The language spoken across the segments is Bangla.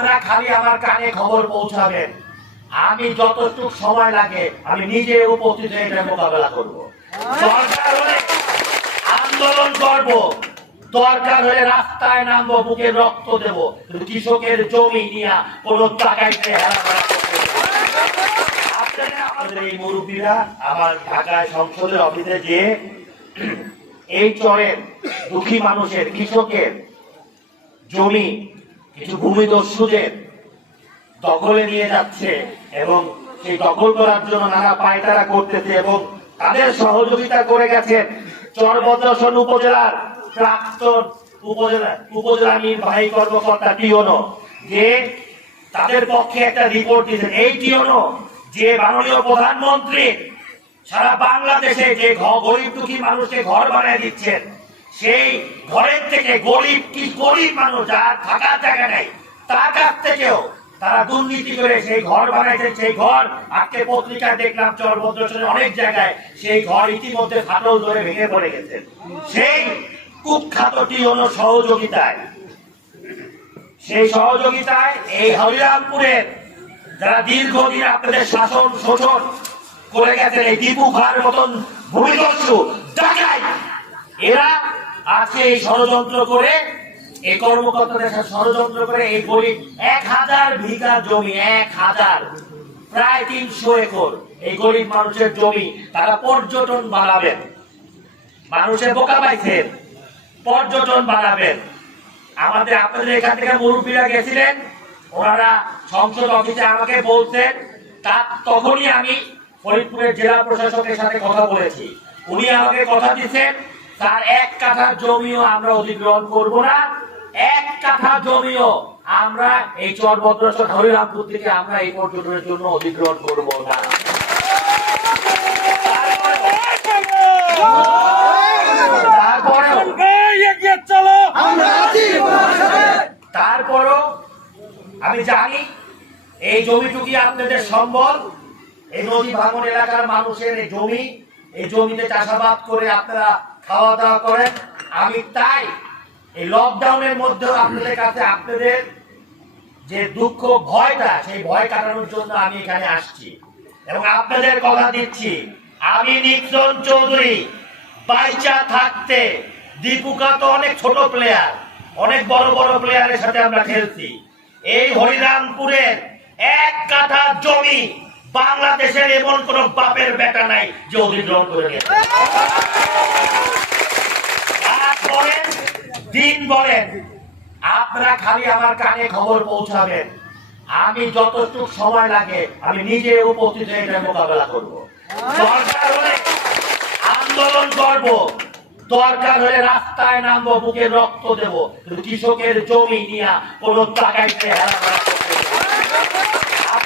আপনারা খালি আমার কানে খবর পৌঁছাবেন। আমি যতটুকু সময় লাগে, আমি নিজে উপস্থিত হয়ে এটা মোকাবেলা করব। দরকার হলে আন্দোলন করব। দরকার হলে রাস্তায় নামবো, বুকে রক্ত দেব। কৃষকের জমি নিয়ে কোনো টাকাইতে আমাদের এই মুরব্বীরা, আমার ঢাকায় সংসদের অফিসে যে এই চরের দুঃখী মানুষের, কৃষকের জমি কিছু ভূমিদস্যুদের দখলে নিয়ে যাচ্ছে এবং সেই দখল করার জন্য নানা পায়তারা করতেছে এবং তাদের সহযোগিতা করে গেছেন চরবদ্রসন উপজেলার প্রাক্তন উপজেলা উপজেলা নির্বাহী কর্মকর্তা টিওনো, যে তাদের পক্ষে একটা রিপোর্ট দিয়েছেন। এই টিওনো, যে মাননীয় প্রধানমন্ত্রী সারা বাংলাদেশে যে গরিব দুঃখী মানুষকে ঘর বানিয়ে দিচ্ছেন সেই ঘরের থেকে গরিব কি গরিব মানুষ যার থাকার জায়গা নেই, তার কাছ থেকেও তারা দুর্নীতি করে সেই ঘর বানাইছেন সেই ঘর। আজকে পত্রিকায় দেখলাম চরভদ্রেশ্বরে অনেক জায়গায় সেই ঘর ইতিমধ্যে ফাটল ধরে ভেঙে পড়ে গেছে। সেই কুখ্যাতটি হলো সহযোগিতায়, সেই সহযোগিতায় এই হরিরামপুরের যারা দীর্ঘদিন আপনাদের শাসন শোষণ করে গেছেন, এই দীপু খার মতন ভূমিদস্যু ডাকাই এরা আজকে এই ষড়যন্ত্র করে, এই কর্মকর্তাদের সাথে ষড়যন্ত্র করে এই গরিব এক হাজার বিঘা জমি, এক হাজার, প্রায় তিনশো একর এই গরিব মানুষের জমি তারা পর্যটন বানাবেন। মানুষের বোকা পাইছেন পর্যটন বানাবেন। আমাদের, আপনাদের এখান থেকে মুরব্বীরা গেছিলেন, ওনারা সংসদ অফিসে আমাকে বলছেন তার তখনই আমি ফরিদপুরের জেলা প্রশাসকের সাথে কথা বলেছি। উনি আমাকে কথা দিচ্ছেন তার এক কাঠা জমিও আমরা অধিগ্রহণ করব না। এক কাঠা জমিও আমরা এই চরভদ্রেশ্বর হরিরামপুর থেকে আমরা এই পর্যটনের জন্য অধিগ্রহণ করব না। তারপরেও আমি জানি এই জমিটুকি আপনাদের সম্বল। এই নদী ভাঙন এলাকার মানুষের জমি, এই জমিতে চাষাবাদ করে আপনারা খাওয়া দাওয়া করেন, আমি তাই এই লকডাউনের মধ্যেও আপনাদের কাছে আপনাদের যে দুঃখ, ভয়টা, সেই ভয় কাটানোর জন্য আমি এখানে আসছি। এবং আপনাদের কথা দিচ্ছি, আমি নিক্সন চৌধুরী, বাইচা থাকতে, দীপুকা তো অনেক ছোট প্লেয়ার অনেক বড় বড় প্লেয়ারের সাথে আমরা খেলছি। এই হরিরামপুরের এক কাঠা জমি বাংলাদেশের এমন কোন বাপের বেটা নাই যে অধিগ্রহণ করে রাত বলেন, দিন বলেন, আপনারা খালি আমার কানে খবর পৌঁছাবেন। আমি যতটুকু সময় লাগে, আমি নিজে উপস্থিত হয়ে এটা মোকাবেলা করব। দরকার হলে আন্দোলন করব। দরকার হলে রাস্তায় নামবো, বুকে রক্ত দেব। কৃষকের জমি নিয়ে কোনো টাকাইতে হেলাফেলা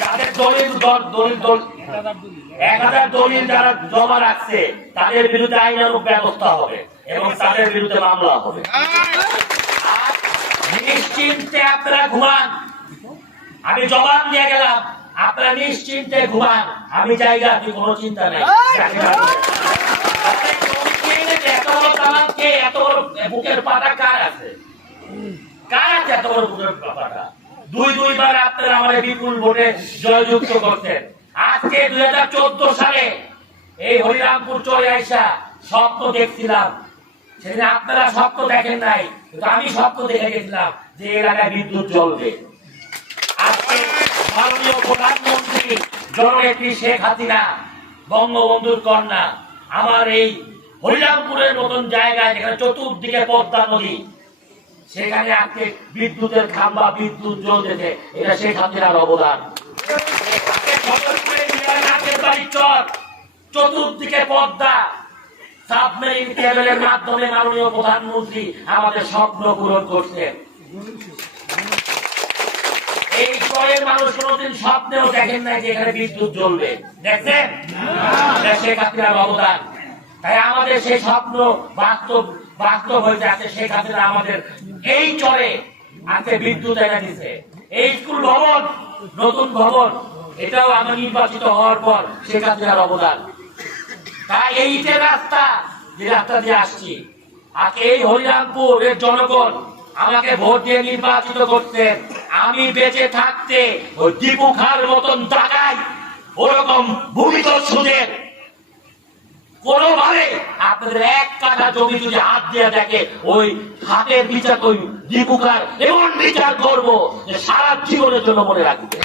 তাদের দলিল দলিল দল- এক হাজার দলিল যারা জমা রাখছে, তাদের বিরুদ্ধে আইনানুক ব্যবস্থা হবে এবং তাদের বিরুদ্ধে মামলা হবে। নিশ্চিন্তে আপনারা ঘুমান। আমি জবাব দিয়ে গেলাম, আপনারা নিশ্চিন্তে ঘুমান। আমি জায়গা আপনি কোনো চিন্তা নেই। এত বড় বুকের পাটা কার আছে? কার আছে এত বড় বুকের পাটা দুই দুইবার আপনারা আমাদের বিপুল ভোটে জয়যুক্ত করতেন আজকে দুই হাজার চোদ্দ সালে এই হরিরামপুর চলে আইসা স্বপ্ন দেখছিলাম। সেদিন আপনারা স্বপ্ন দেখেন নাই, কিন্তু আমি স্বপ্ন দেখে গেছিলাম যে এলাকায় বিদ্যুৎ জ্বলবে। আজকে মাননীয় প্রধানমন্ত্রী জননেত্রী শেখ হাসিনা, বঙ্গবন্ধুর কন্যা, আমার এই হরিরামপুরের মতন জায়গায় যেখানে চতুর্দিকে পদ্মা নদী সেখানে আজকে বিদ্যুতের খাম্বা, বিদ্যুৎ জ্বলতেছে। এটা শেখ হাসিনার অবদান। চতুর্দিকে পদ্মা। সাবমেরিন মাধ্যমে মাননীয় প্রধানমন্ত্রী আমাদের স্বপ্ন পূরণ করছেন। শহরের মানুষ কোনোদিন স্বপ্নেও দেখেন নাই যে এখানে বিদ্যুৎ জ্বলবে। দেখছেন? শেখ হাসিনার অবদান। তাই আমাদের সেই স্বপ্ন বাস্তব বাস্তব হয়ে যাচ্ছে শেখ হাসিনা আমাদের এই চরে আজকে বিদ্যুৎ এনে দিছে এই স্কুল ভবন, নতুন ভবন, এটাও আমি নির্বাচিত হওয়ার পর শেখ হাসিনার অবদান। তাই এই ইটের রাস্তা যে রাস্তা দিয়ে আসছি আর এই হরিরামপুর এর জনগণ আমাকে ভোট দিয়ে নির্বাচিত করতেন আমি বেঁচে থাকতে ওই দীপু খার মতন টাকায় ওরকম ভূমিদস্যুদের কোনোভাবে আপনাদের এক কাঠা জমি যদি হাত দেখে, ওই হাতের বিচার দীপুকার এমন বিচার করব যে সারা জীবনের জন্য মনে রাখবে।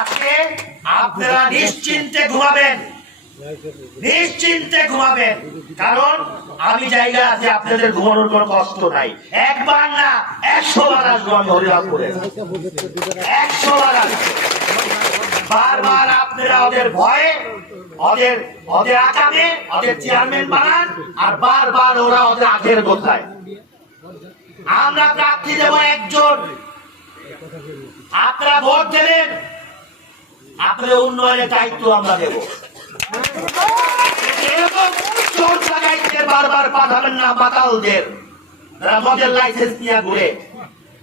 আজকে আপনারা নিশ্চিন্তে ঘুমাবেন। নিশ্চিন্তে ঘুমাবেন। কারণ আমি জায়গা আছে আপনাদের ঘুমানোর কোনো কষ্ট নাই। একবার না একশো বার আসব আমি হরিরামপুরে। একশো বার আসব। বারবার আপনারা ওদের ভয়ে ওদের ওদের আকামে ওদের চেয়ারম্যান বানান আর বারবার ওরা ওদের আখের কোথায় আমরা প্রার্থী দেব একজন। আপনারা ভোট দেবেন। আপনাদের উন্নয়নের দায়িত্ব আমরা দেব। চোর বারবার পাঠাবেন না মাতালদের। মদের লাইসেন্স নিয়ে ঘুরে।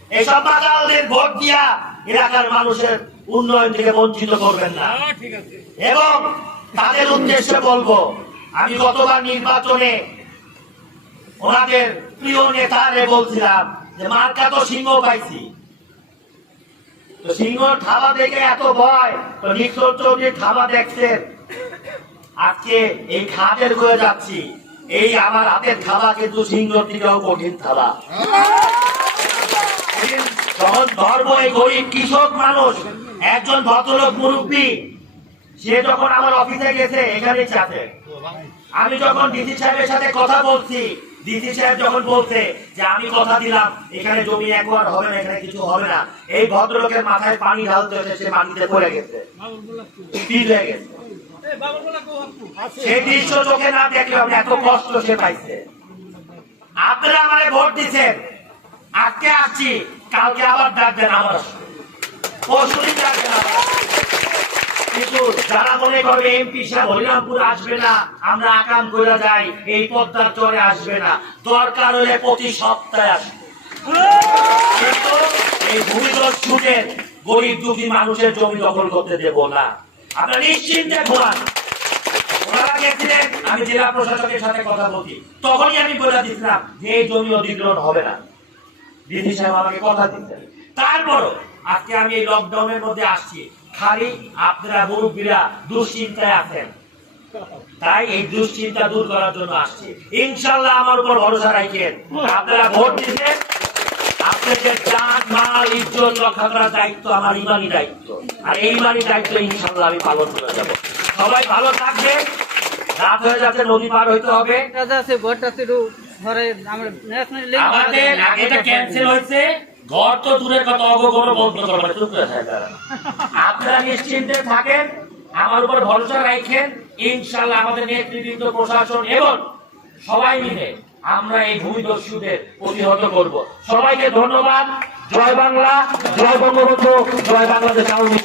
এইসব মাতালদের ভোট দিয়া এলাকার মানুষের উন্নয়ন থেকে বঞ্চিত করবেন না। এবং তাদের উদ্দেশ্যে বলব, আমি গতবার নির্বাচনে ওনাদের প্রিয় নেতারে বলছিলাম যে মার্কা তো সিংহ পাইছি। তো সিংহ দেখে এত ভয়, তো দেখছেন। আজকে এই খাদের হয়ে যাচ্ছি, এই আমার হাতের থাবা কিন্তু সিংহ থেকেও কঠিন থাবা যখন ধর্ম এই গরিব কৃষক মানুষ, একজন ভদ্রলোক মুরব্বী সে যখন আমার অফিসে গেছে, এখানে চাপে আমি যখন ডিসি সাহেবের সাথে কথা বলছি ডিসি সাহেব যখন বলছে যে আমি কথা দিলাম, এখানে জমি একবার হবে না, এখানে কিছু হবে না, এই ভদ্রলোকের মাথায় পানি ঢালতে হচ্ছে সে মাটিতে পড়ে গেছে। সেই দৃশ্য চোখে না দেখলে আমি এত কষ্ট সে পাইছে। আপনারা আমারে ভোট দিচ্ছেন। আজকে আসছি, কালকে আবার ডাকবেন আমার পরশুদিন ডাকবেন আবার। গরিব দুঃখী মানুষের জমি দখল করতে দেব না। আপনারা নিশ্চিন্তে ঘোরান। ওনারা গেছিলেন, আমি জেলা প্রশাসকের সাথে কথা বলছি। তখনই আমি বলে দিচ্ছিলাম যে এই জমি অধিগ্রহণ হবে না। দিদি সাহেব আমাকে কথা দিতেন তারপরও আজকে আমি এই লকডাউনের মধ্যে আসছি। খালি আপনারা মুরব্বীরা দুশ্চিন্তায় আছেন। তাই এই দুশ্চিন্তা দূর করার জন্য আসছি। ইনশাল্লাহ আমার উপর ভরসা রাখেন। আপনারা ভোট দিচ্ছেন আপনাদের জান মাল ইজ্জত রক্ষা করার দায়িত্ব আমার ইমানি দায়িত্ব। আর এই ইমানি দায়িত্ব ইনশাল্লাহ আমি পালন করে যাব। সবাই ভালো থাকবে রাত হয়ে যাচ্ছে নদী পার হইতে হবে। আমাদের এটা ক্যান্সেল হয়েছে। ঘর তো দূরের কথা করবে চুপ আপনারা নিশ্চিন্তে থাকেন, আমার উপর ভরসা রাখেন ইনশাল্লাহ আমাদের নেতৃবৃন্দ, প্রশাসন এবং সবাই মিলে আমরা এই ভূমিদস্যুদের প্রতিহত করব। সবাইকে ধন্যবাদ। জয় বাংলা, জয় বঙ্গবন্ধু, জয় বাংলাদেশ আওয়ামী